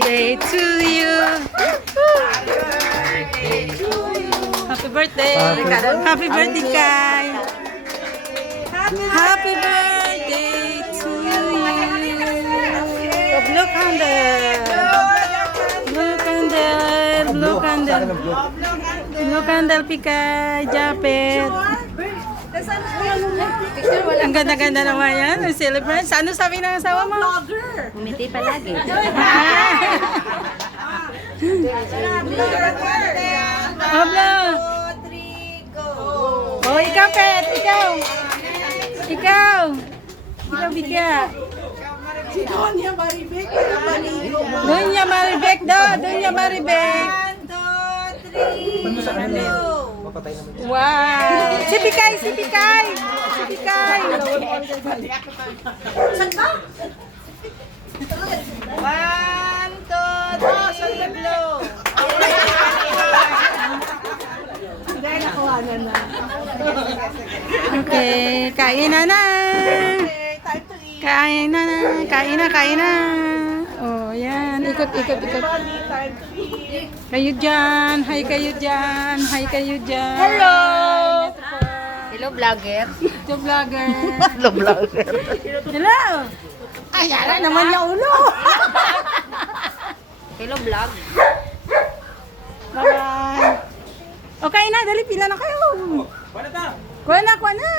birthday to you. Happy birthday. Happy birthday, Kai. Happy birthday to you. Blue candle. Blue candle. Blue candle. Blue candle, Pikay. Japet. Ang ganda-ganda naman yan. Ang celebrant. Ano sabi ng asawa mo? Umiti palagi. Habla. Oh, ikaw, Pet. Ikaw. Ikaw. Ikaw, Bika. Donya Maribek daw. Donya Maribek. 1, 2, 3, go. Wow. Si Pikay. Si Pikay. Si Pikay. Saan ba? 1, 2, 3, sa tablo. Okay, kain na na. Kain na na. Kain na, kain na. Oh, yan. Ikot, ikot, ikot. Kayo dyan. Hi kayo dyan. Hi kayo dyan. Hello! Hello, vlogger. Ito vlogger. Hello, vlogger. Hello. Ay, yara naman yung ulo. Hello, vlog. Bye-bye. Okay na, dali. Pila na kayo. Kuha na, kuha na.